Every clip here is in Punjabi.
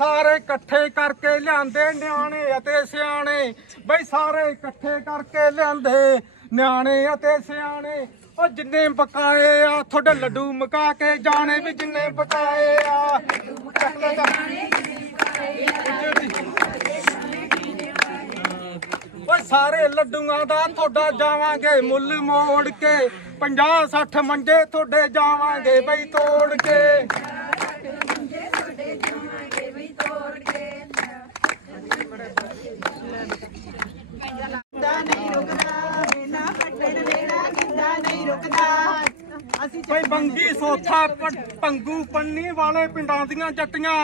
ਸਾਰੇ ਇਕੱਠੇ ਕਰਕੇ ਲਿਆਂਦੇ ਨਿਆਣੇ ਅਤੇ ਸਿਆਣੇ। ਬਈ ਸਾਰੇ ਇਕੱਠੇ ਕਰਕੇ ਲਿਆਂਦੇ ਨਿਆਣੇ ਅਤੇ ਸਿਆਣੇ। ਓ ਜਿੰਨੇ ਪਕਾਏ ਆ, ਤੁਹਾਡੇ ਲੱਡੂ ਮਕਾ ਕੇ ਜਾਣੇ ਵੀ ਜਿੰਨੇ ਪਕਾਏ ਆ। ਓਏ ਸਾਰੇ ਲੱਡੂਆਂ ਦਾ ਤੁਹਾਡਾ ਜਾਵਾਂਗੇ ਮੁੱਲ ਮੋੜ ਕੇ। 50 60 ਮੰਡੇ ਤੁਹਾਡੇ ਜਾਵਾਂਗੇ ਬਈ ਤੋੜ ਕੇ ਕਿੱਦਾਂ ਨਹੀਂ ਰੁਕਦਾ ਬਿਨਾ ਪੱਟਣ ਵੇੜਾ ਕਿੱਦਾਂ ਨਹੀਂ ਰੁਕਦਾ ਅਸੀਂ ਬਈ ਬੰਗੀ ਸੋਥਾ ਪੰਗੂ ਪੰਨੀ ਵਾਲੇ ਪਿੰਡਾਂ ਦੀਆਂ ਜੱਟੀਆਂ।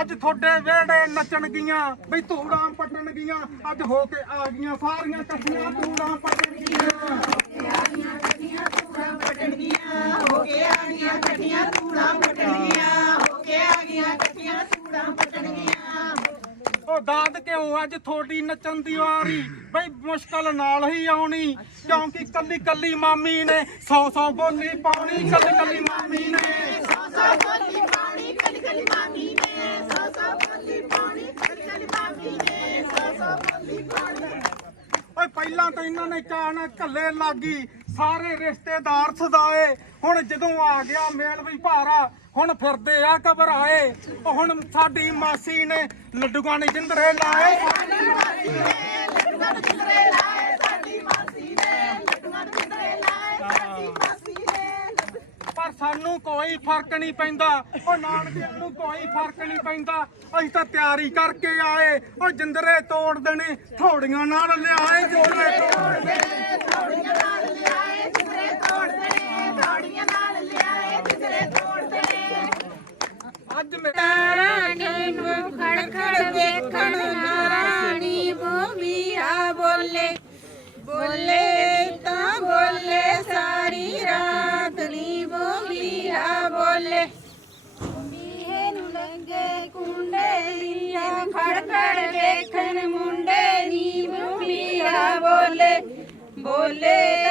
ਅੱਜ ਤੁਹਾਡੇ ਵਿਹੜੇ ਨੱਚਣ ਗੀਆਂ ਬਈ ਧੂੜਾਂ ਪੱਟਣ ਗੀਆਂ ਅੱਜ ਹੋ ਕੇ ਆ ਗਈਆਂ ਸਾਰੀਆਂ ਇਕੱਠੀਆਂ ਧੂੜਾਂ ਪੱਟਣ ਗੀਆਂ ਪਟਣਗੀਆਂ ਹੋ ਕੇ ਆ ਗਈਆਂ ਕੱਟੀਆਂ ਧੂੜਾਂ ਪਟਣਗੀਆਂ ਹੋ ਕੇ ਆ ਗਈਆਂ ਕੱਟੀਆਂ ਧੂੜਾਂ ਪਟਣਗੀਆਂ ਉਹ ਦਾਦ ਕਿਉਂ ਅੱਜ ਤੁਹਾਡੀ ਨੱਚਣ ਦੀ ਵਾਰੀ? ਬਈ ਮੁਸ਼ਕਲ ਨਾਲ ਹੀ ਆਉਣੀ ਕਿਉਂਕਿ ਕੱਲੀ ਕੱਲੀ ਮਾਮੀ ਨੇ ਸੌ ਸੌ ਬੋਲੀ ਪਾਉਣੀ ਕੱਲੀ ਕੱਲੀ ਮਾਮੀ ਨੇ। ਸੌ ਸੌ ਬੋਲੀ ਪਾਣੀ ਕਲੀ ਕਲੀ ਮਾਮੀ ਨੇ। ਸੌ ਸੌ ਬੋਲੀ ਪਾਣੀ ਕਲੀ ਕਲੀ ਮਾਮੀ ਨੇ। ਸੌ ਸੌ ਬੋਲੀ ਪਾਣੀ ਓਏ ਪਹਿਲਾਂ ਤਾਂ ਇਹਨਾਂ ਨੇ ਚਾਣ ਕੱਲੇ ਲਾਗੀ ਸਾਰੇ ਰਿਸ਼ਤੇਦਾਰ ਸਦਾਏ। ਹੁਣ ਜਦੋਂ ਆ ਗਿਆ ਮੇਲ ਵੀ ਭਾਰਾ ਹੁਣ ਫਿਰਦੇ ਆ ਘਬਰਾਏ। ਉਹ ਹੁਣ ਸਾਡੀ ਮਾਸੀ ਨੇ ਲੱਡੂਆਂ ਨੇ ਜਿੰਦਰੇ ਲਾਏ। ਲੱਡੂਆਂ ਨੂੰ ਜਿੰਦਰੇ ਲਾਏ। ਸਾਡੀ ਮਾਸੀ ਨੇ ਲੱਡੂਆਂ ਨੂੰ ਜਿੰਦਰੇ ਲਾਏ। ਸਾਡੀ ਮਾਸੀ ਨੇ ਪਰ ਸਾਨੂੰ ਕੋਈ ਫ਼ਰਕ ਨਹੀਂ ਪੈਂਦਾ। ਉਹ ਨਾਨਕਿਆਂ ਨੂੰ ਕੋਈ ਫ਼ਰਕ ਨਹੀਂ ਪੈਂਦਾ। ਅਸੀਂ ਤਾਂ ਤਿਆਰੀ ਕਰਕੇ ਆਏ। ਉਹ ਜਿੰਦਰੇ ਤੋੜ ਦੇਣੇ ਥੋੜੀਆਂ ਨਾਲ ਲਿਆਏ ਜਿੰਦਰੇ ਤੋੜ ਦੇਣੇ ਥੋੜੀਆਂ ਨਾਲ ਲਿਆਏ ਜਿੰਦਰੇ ਤੋੜਦੇ ਨੇ ਥੋੜੀਆਂ ਨਾਲ ਲਿਆਏ ਜਿੰਦਰੇ ਤੋੜਦੇ ਨੇ ਅੱਜ ਮੈਂ ਰਾਣੀ ਨੂੰ ਖੜਖੜ ਵੇਖਣ ਰਾਣੀ ਬੋਮੀਆ ਬੋਲੇ। ਬੋਲੇ ਤਾਂ ਬੋਲੇ, ਸਾਰੀ ਰਾਤ ਨੀ ਬੋਮੀਆ ਬੋਲੇ। ਮੀਹੇ ਨੂੰ ਲੱਗੇ ਕੁੰਡੇ ਲੀਆਂ, ਖੜਖੜ ਵੇਖਣ ਮੁੰਡੇ ਨੀ ਬੋਮੀਆ ਬੋਲੇ। ਬੋਲੇ